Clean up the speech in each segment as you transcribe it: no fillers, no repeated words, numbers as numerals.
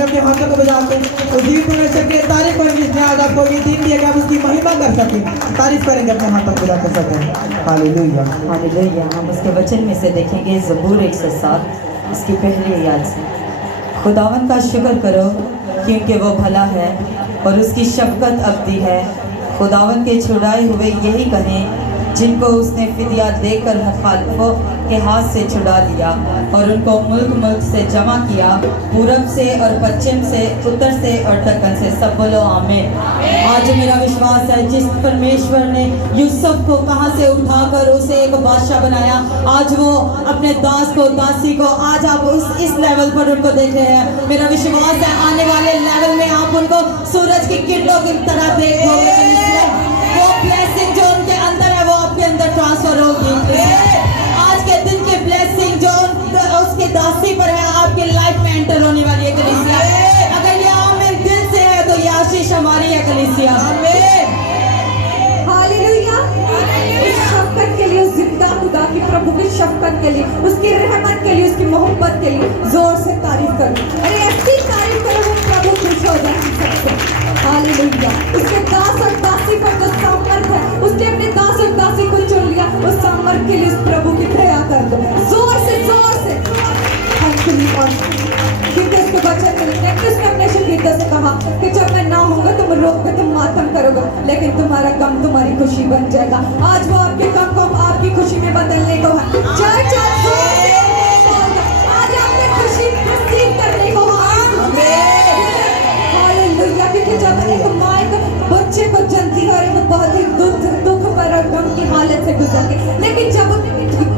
हमें अपने हाथों को बजा के उस जीवित परमेश्वर की तारीफ करेंगे जिसने आज आपको ये दिन दिया कि हम उसकी महिमा कर सकें। तारीफ करेंगे अपने हाथों को बजा कर सकें। Hallelujah hallelujah. हम उसके वचन में से देखेंगे ज़बूर 107 इसकी पहली आयत से। खुदावन का शुक्र करो क्योंकि वो भला है और उसकी शफकत अब्दी है। खुदावन के छुड़ाए हुए यही कहें जिनको उसने फिदिया देकर मुखालिफों के हाथ से छुड़ा लिया और उनको मुल्क मुल्क से जमा किया, पूरब से और पश्चिम से, उत्तर से और दक्कन से। सब बोलो आमीन। आज मेरा विश्वास है जिस परमेश्वर ने यूसुफ को कहाँ से उठाकर उसे एक बादशाह बनाया, आज वो अपने दास को, दासी को, आज आप इस लेवल पर उनको देख रहे हैं। मेरा विश्वास है आने वाले लेवल में आप उनको सूरज की किरणों की तरह देखोगे। वो ब्लेसिंग जो उनके अंदर है वो आपके अंदर ट्रांसफर होगी। आज के दिन की ब्लेसिंग जो उसकी दासी पर है आपकी लाइफ में एंटर होने वाली है कलीसिया। अगर ये आमीन दिल से है तो ये आशीष हमारी है कलीसिया। हालेलुया। इस शफकत के लिए, उस जिंदा खुदा की, प्रभु की शफकत के लिए, उसकी रहमत के लिए, उसकी मोहब्बत के लिए जोर से तारीफ करो। अरे ऐसी तारीफ करो वो प्रभु खुश हो जाए सबसे। हालेलुया। उसके दास और दासी पर जो सामर्थ है, उसने अपने दास और दासी को चुन लिया, उस सामर्थ के लिए उस प्रभु की दया कर दो जोर से, जोर से। क्योंकि उसको वचन मिलते हैं, उसने अपने शहीदों से कहा कि जब मैं ना होऊंगा तुम रोके, तुम मातम करोगे, लेकिन तुम्हारा गम तुम्हारी खुशी बन जाएगा। आज वो आपके गम को आपकी खुशी में बदलने को है। चर्च आज आपने खुशी रिसीव करने को है। हालेलुया। क्योंकि जब एक माँ एक बच्चे को जनती है और वो बहुत ही दुख पर और गम की हालत से गुजरती है, लेकिन जब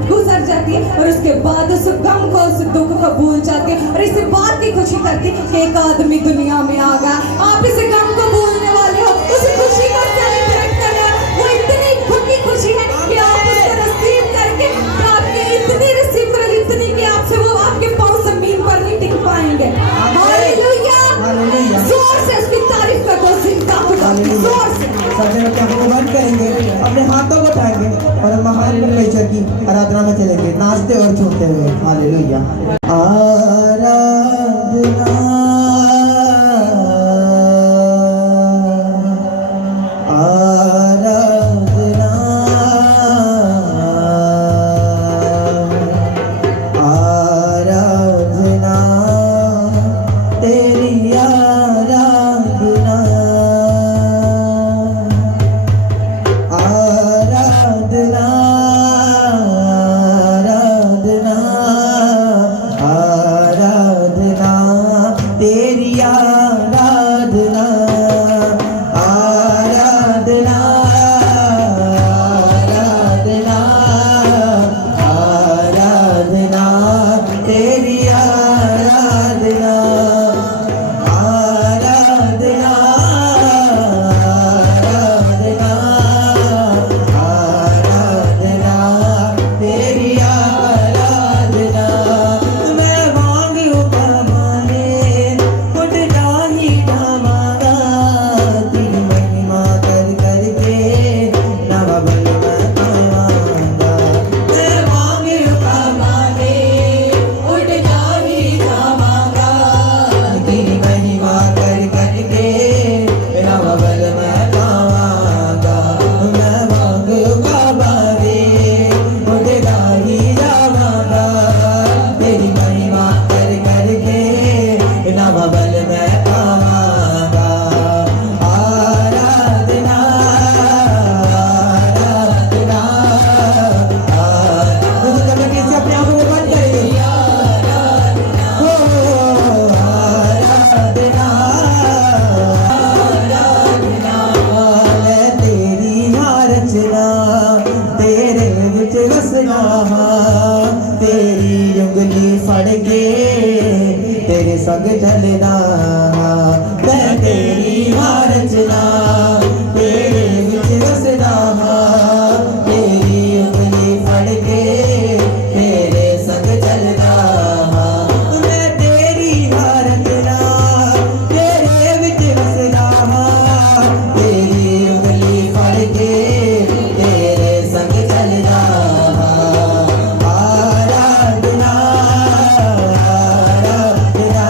गुजर जाती है और उसके बाद उस गम को, उस दुख को भूल जाती है और इस बात की खुशी करती है कि एक आदमी दुनिया में आ गया। आप इस गम को भूलने वाले हो, उस खुशी को सेलिब्रेट कर रहे हो। वो इतनी खुशी खुशी है कि आप उसको रिसीव करके आपकी इतनी रिसीव कर, इतनी कि आपसे वो आपके पाँव जमीन पर नहीं टिक पाएंगे। हालेलुया। जोर से उसकी तारीफ कर दो, जिंदा खुदा की, जोर से। सबसे पहले हम बंद करेंगे, अपने हाथों को उठाएंगे और हम महान परमेश्वर की आराधना में चलेंगे, नाचते और झूमते हुए। हालेलुया। आराधना आराधना आराधना तेरी आराधना आराधना आराधना आराधना तेरी आराधना आराधना आराधना आराधना तेरी आराधना आराधना आराधना आराधना तेरी आराधना। मैं मांगू माने उठ जाही ढामागा, तेरी महिमा कर करके नवा बल मैं पावांगा। मैं मांगू माने उठ जाही ढामागा, तेरी महिमा कर करके नवा बल मैं पावांगा। मैं मांगू बाबा रे उठ जाही जावांगा, तेरी महिमा कर करके नवा बल मैं पावांगा। आराधना आराधना आराधना कैसे अपने आप को बंद करेंगे। हो आराधना आराधना मैं तेरी रचना, तेरे विच वसना, तेरी उंगली फड़ के तेरे संग चलना। मैं तेरी रचना, तेरे विच वसना, तेरी उंगली फड़ के तेरे संग चलना। मैं तेरी रचना, तेरे विच वसना, तेरी उंगली फड़ के तेरे संग चलना। आराधना आराधना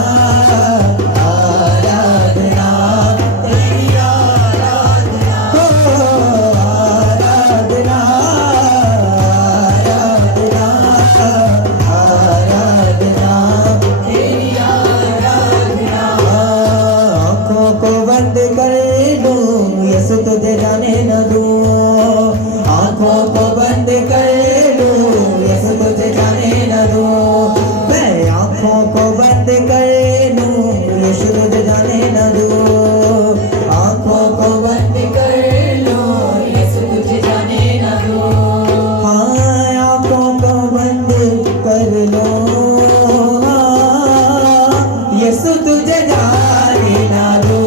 यसु तुझे जाने ना दो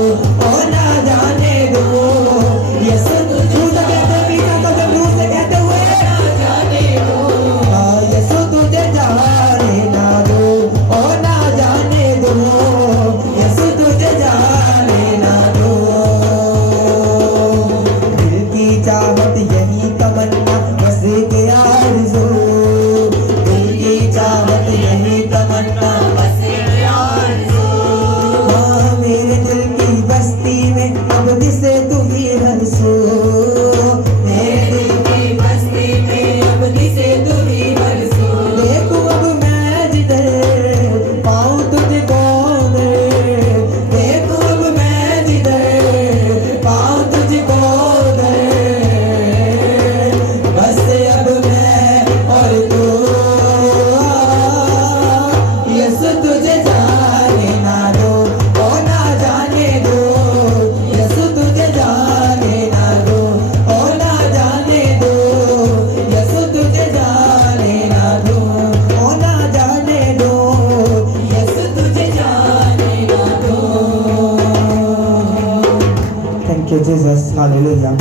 ओ ना जाने दो यसु तुझे कहते पीछा तो जब रूह से कहते हुए ना जाने दो यसु तुझे जाने ना दो ओ ना जाने दो यसु तुझे जाने ना दो दिल की चाहत यही तमन्ना बस के आरज़ू दिल की चाहत यही तमन्ना बस के आरज़ू हाँ मेरे दिल की बस्ती में अब दिसे तू ही हंसो मेरे दिल की बस्ती में अब दिसे तू ही हंसो देखूं अब मैं जिधर पाऊं तुझको उधर देखूं अब मैं जिधर पाऊं तुझको उधर बस अब मैं और तू यसु तुझे जाने ना दो ओ ना जाने दो यसु तुझे जाने ना दो ओ ना जाने दो यसु तुझे जाने ना दो ओ ना जाने दो यसु तुझे जाने ना दो थैंक यू जीसस हालेलुया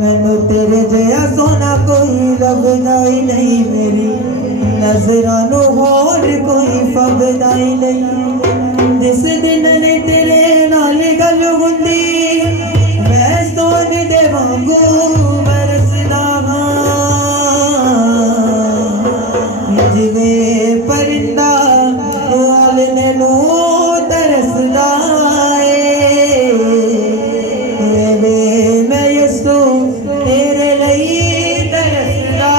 मैनू तेरे जया सोना कोई लभदा ही नहीं मेरी नजरां नू होर कोई फबदा ही नहीं जिस दिन ने तेरे नाल गल हुंदी मैं सोने दे वांगू बरसदा हां जिवें परिंदा आलने नू तरसदा वे मैं यसु तेरे लिए तरसदा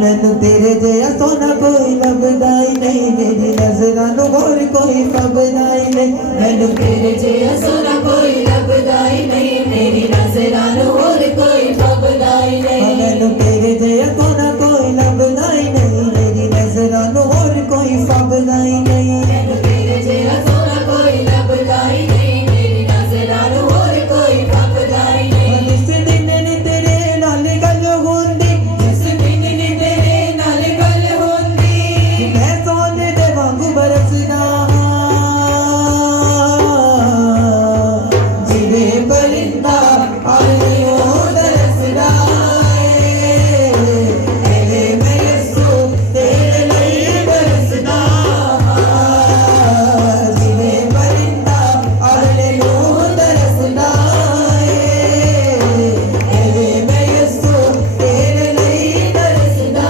मैनू तेरे जया सोना कोई लभदा ही नहीं मेरी नजरां नू होर कोई फबदा ही नहीं मैनू तेरे जैसा सोना कोई लभदा ही नहीं मेरी नज़रां नू होर कोई फबदा ही नहीं मैनू तेरे जया सोना कोई लभदा ही नहीं मेरी नजरां नू होर कोई फबदा ही नहीं मैनू तेरे जैसा सोना कोई लभदा ही नहीं मेरी नज़रां नू होर कोई फबदा ही नहीं जिस दिन ने तेरे नाल गल हुंदी जिस दिन नी तेरे नाल गल हुंदी मैं सोने दे वांगू बरसदा जिवे परिंदा आलियो तरसदा तेरे मैं यसु तेरे लिए बरसदा जिवे परिंदा आलियो तरसदा तेरे मैं यसु तेरे लिए तरसदा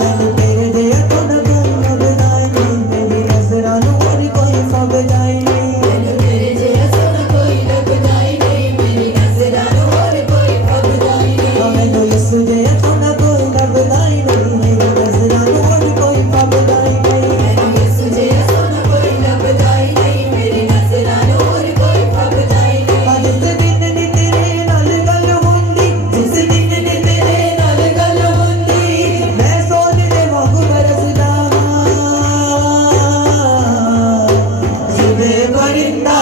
मैनू तेरे जया सोना कोई लभदा ही नहीं मेरी नजरां नू होर कोई फबदा ही नहीं मैनू तेरे जैसा सोना कोई लभदा ही नहीं मेरी नज़रां नू होर कोई फबदा ही नहीं मैनू यसु जया सोना कोई लभदा ही नहीं मेरी नजरां नू होर कोई फबदा ही नहीं मैनू यसु जैसा सोना कोई लभदा ही नहीं मेरी नज़रां नू होर कोई फबदा ही नहीं जिस दिन नी तेरे नाल गल हुंदी जिस दिन नी तेरे नाल गल हुंदी मैं सोने दे वांगू बरसदा जिवे परिंदा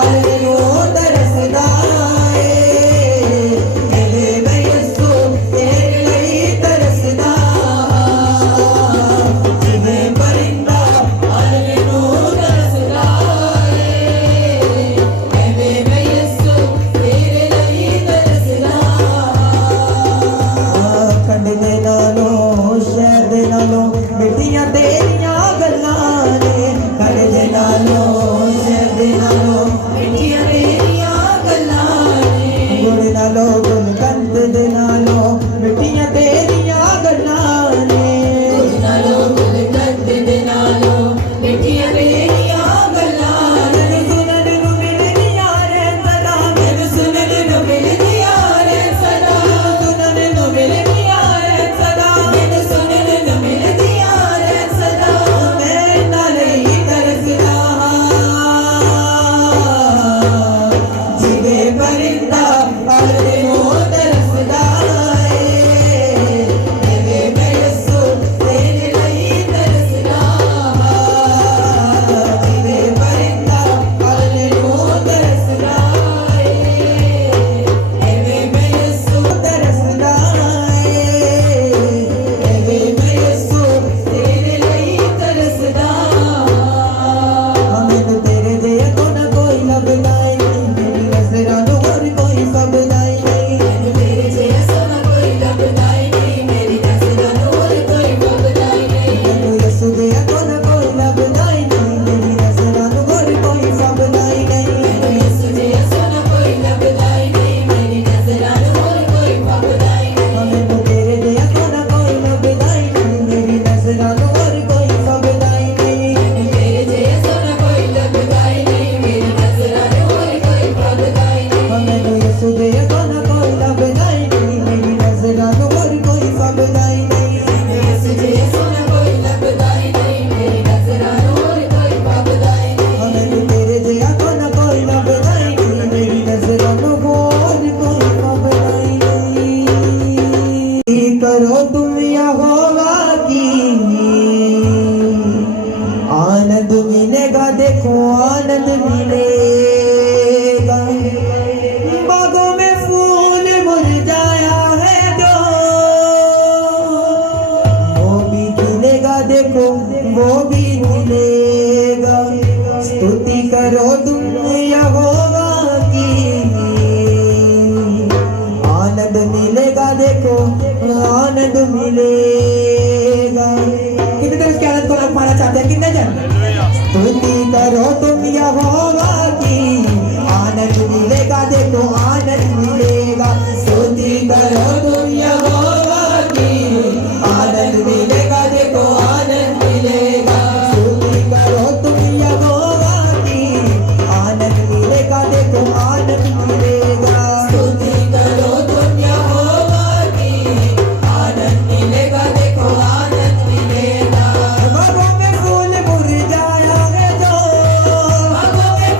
आलियो तरसदा तेरे मैं यसु तेरे लिए तरसदा जिवे परिंदा आलियो तरसदा एवे मैं यसु तेरे लिए तरसदा खंड दे नालों शहर दे नालों मिठियां तेरियां गल्लां ने खंड दे नालों शहर दे नालों मिठियां तेरियां गल्लां ने गुड़ नालों गुलकंद दे नालों मिठियां तेरियां गल्लां ने गुड़ नालों गुलकंद दे नालों मिठियां तेरियां गल्लां ने मैनू सुनन नू मिलदियां ने सदा मैनू सुनन नू मिलदियां ने सदा सुनन नू मिलदियां ने सदा मैनू सुनन नू मिलदियां ने सदा मैं नाल ही तरसदा जिवे परिंदा आलियो तरसदा देखो आनंद मिलेगा। कितने देर उसके आनंद को लोग पाना चाहते हैं, कितने जन? स्तुति करो तुम यहोवा की, आनंद मिलेगा, देखो आनंद मिलेगा। स्तुति करो तुम यहोवा की, आनंद मिलेगा, देखो आनंद मिलेगा। स्तुति करो तुम यहोवा की, आनंद मिलेगा, देखो आनंद मिलेगा। स्तुति करो तुम यहोवा की, आनंद मिलेगा, देखो आनंद मिलेगा। बागों में फूल मुरझाया है जो, बागों में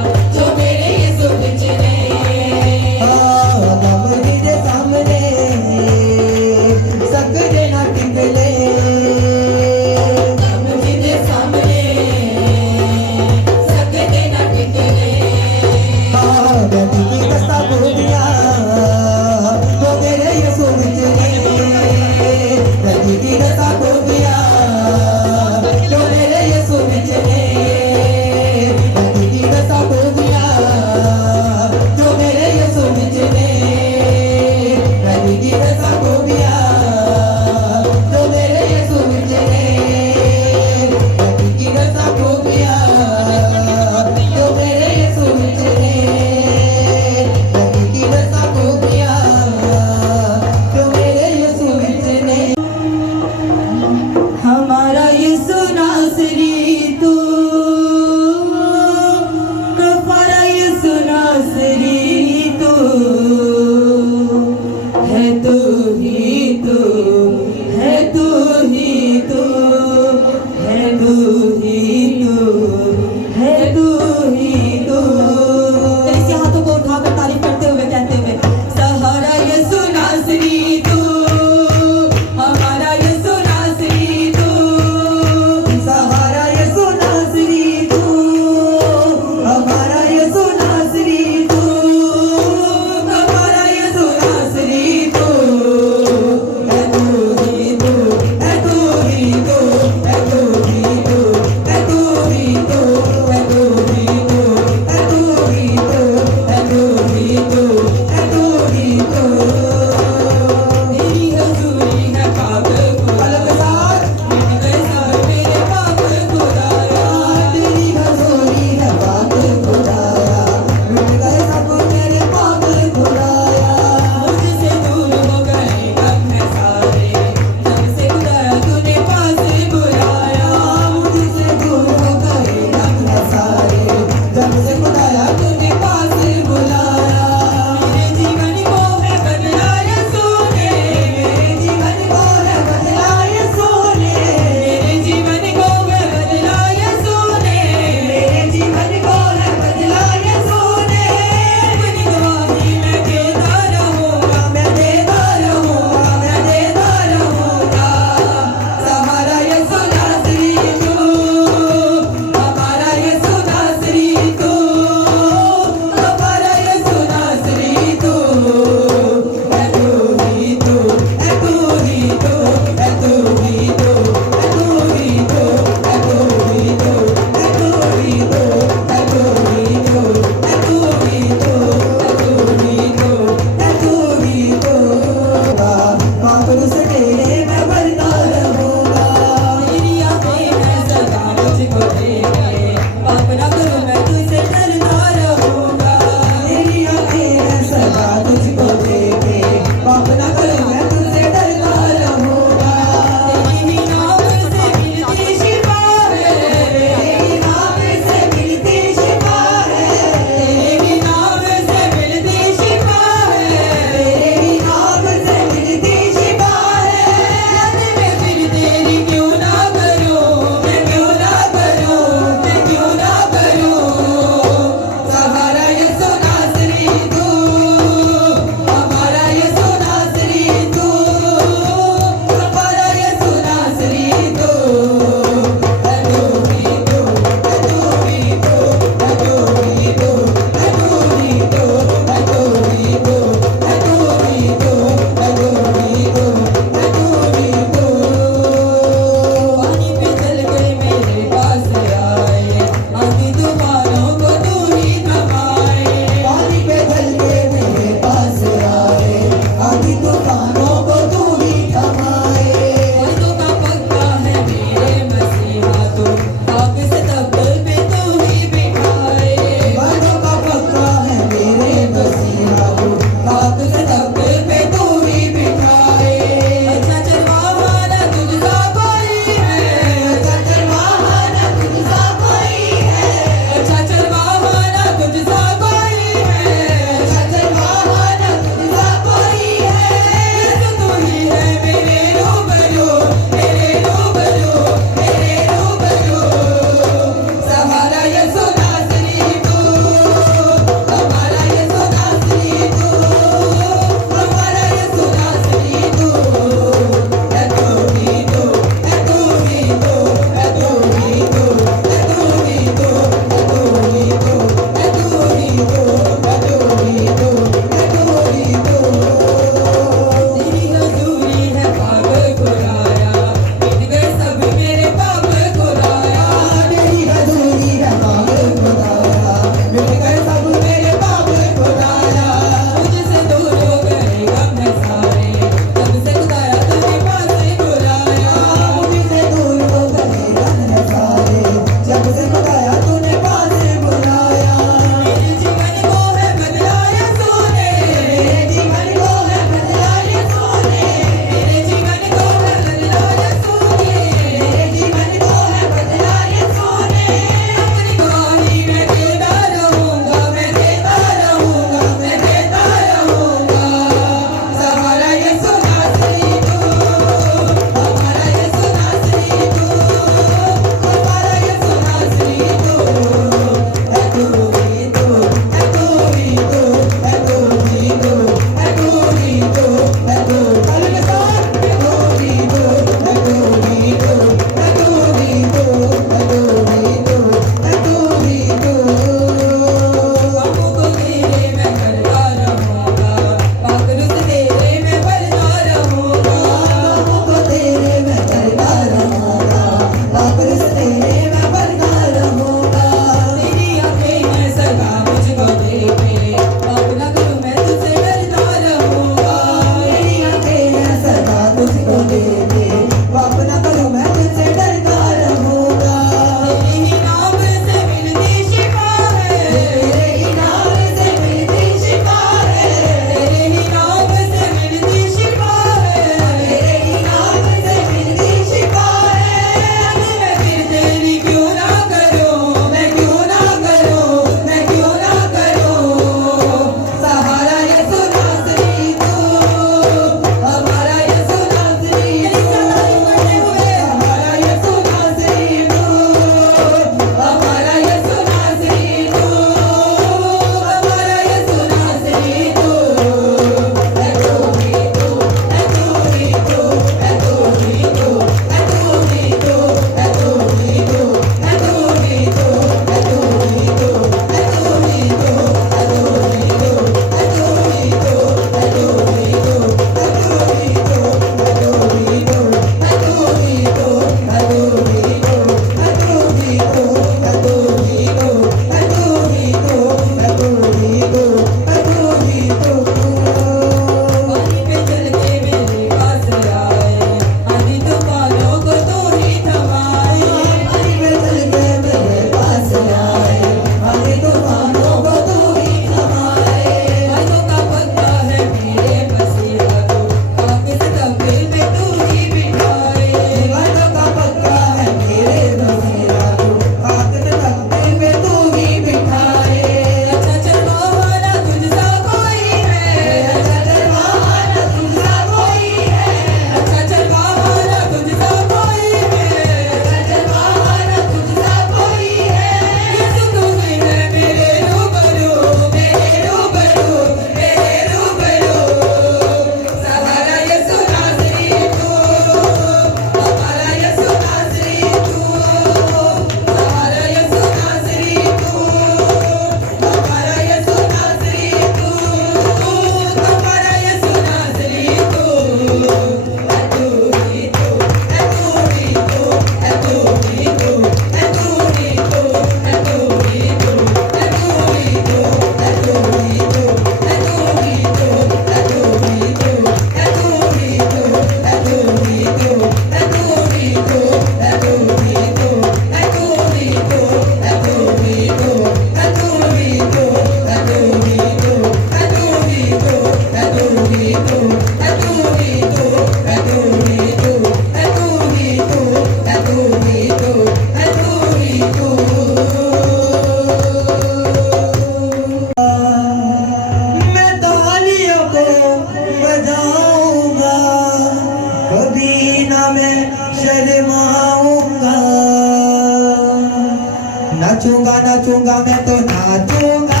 नाचूंगा नाचूंगा मैं तो नाचूंगा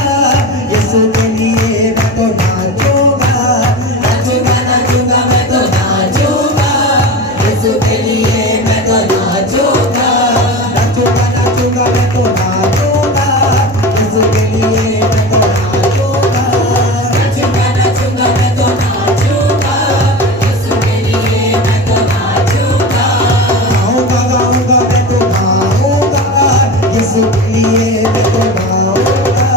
यीशु के लिए मैं तो नाचूंगा नाचूंगा नाचूंगा मैं तो नाचूंगा यीशु के लिए मैं तो नाचूंगा नाचूंगा नाचूंगा मैं तो नाचूंगा यीशु के लिए मैं तो नाचूंगा नाचूंगा नाचूंगा मैं तो नाचूंगा यीशु के लिए मैं तो नाचूंगा गाऊंगा गाऊंगा मैं तो गाऊंगा यीशु के लिए मैं तो गाऊंगा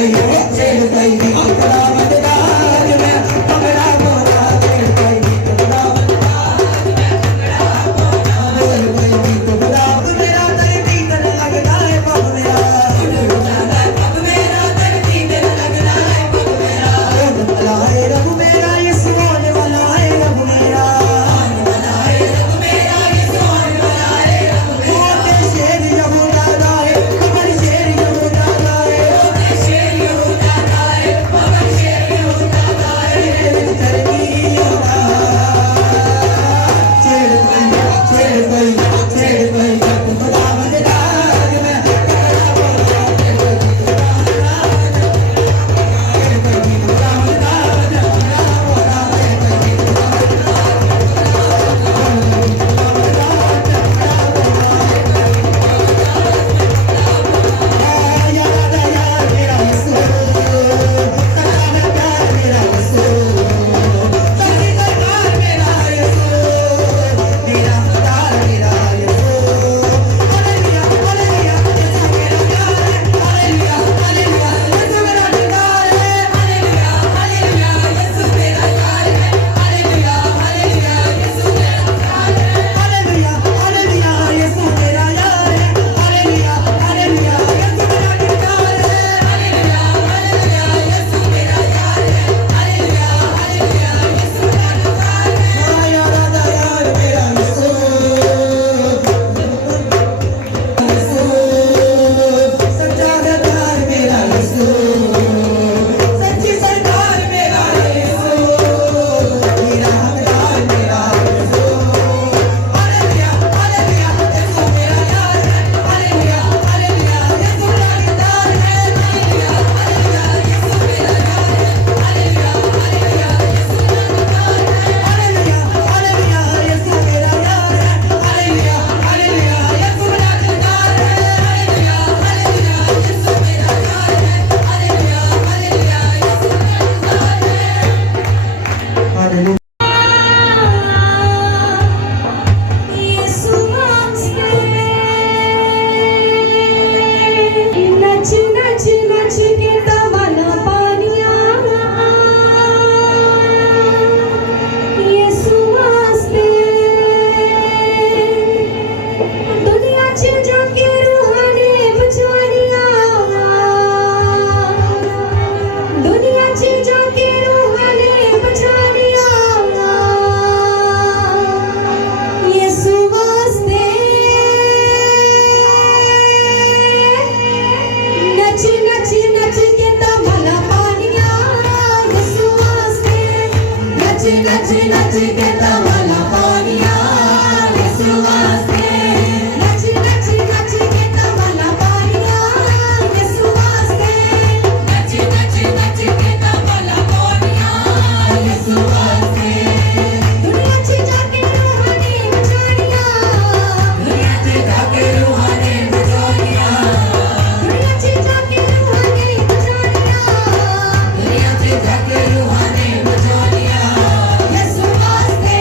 छेड़ गई खुदावंद राज में भंगड़ा पाना छेड़ गई खुदावंद राज में भंगड़ा पाना बोल गई खुदावंद मेरा धरती तन लगता है पग मेरा पग मेरा धरती तन लगता है पग मेरा भला है रब मेरा यीशु आने वाला है रब मेरा आने वाला है रब मेरा यीशु आने वाला है रब मेरा शेर यहूदा दा है मगर शेर यहूदा दा है शेर यहूदा दा है मगर शेर यहूदा दा है तेरे धरती छेड़ गई खुदावंद राज में नच नच नच के तमन्ना पानिया यीशु वास्ते दुनिया च जाके रूहानी बचानिया दुनिया च जाके रूहानी बचानिया यीशु वास्ते नच नच नच के तमन्ना पानिया यीशु वास्ते नच नच नच के तमन्ना पानिया यीशु वास्ते नच नच नच के तमन्ना पानिया यीशु वास्ते नच नच नच के तमन्ना पानिया यीशु वास्ते दुनिया च जाके रूहानी बचानिया दुनिया च जाके रूहानी बचानिया दुनिया च जाके रूहानी बचानिया दुनिया च जाके रूहानी बचानिया यीशु वास्ते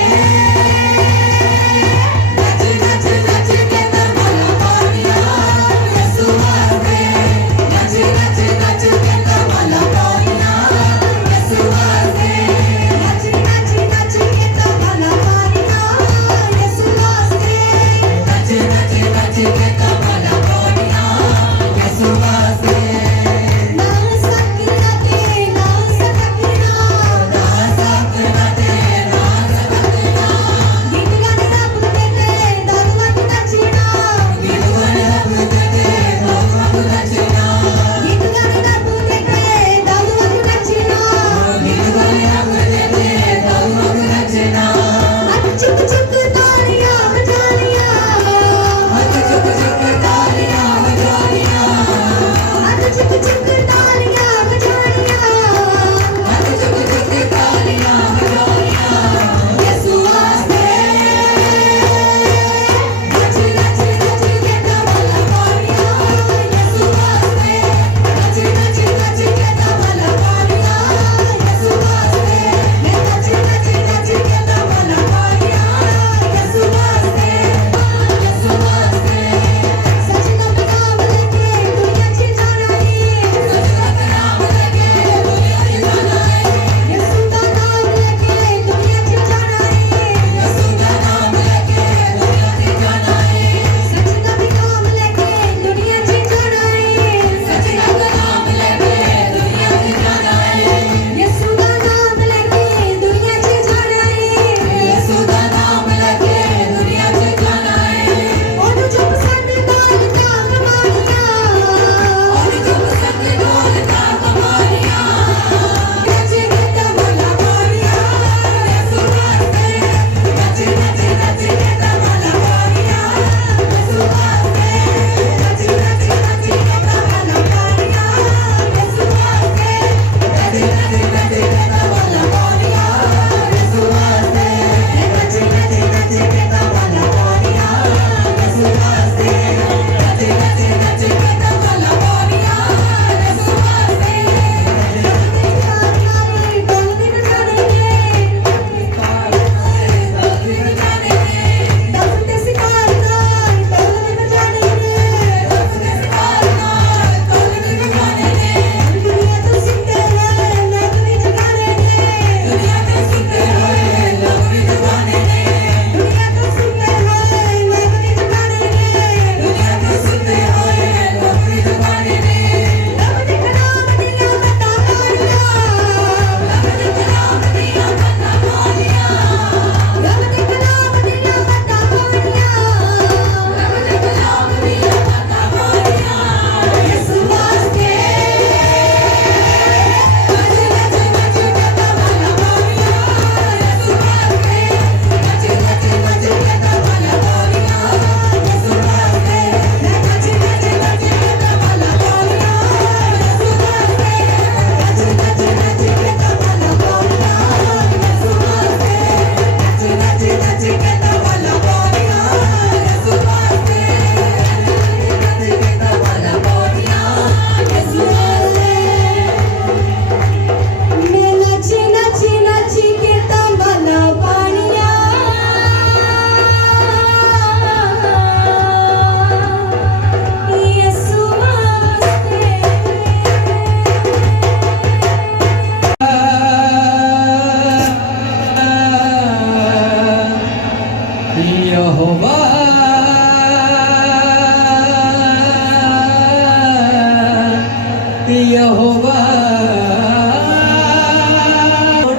यहोवा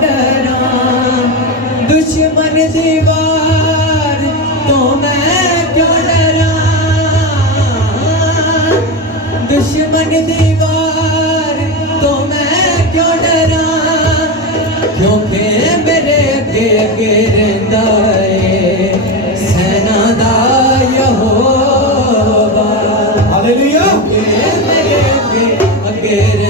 डरा दुश्मन दीवार तो मैं क्यों डरा दुश्मन दीवार तो मैं क्यों डरा क्योंकि मेरे अगे अगे रहिंदा है सेना दा यहोवा हालेलुया मेरे अगे अगे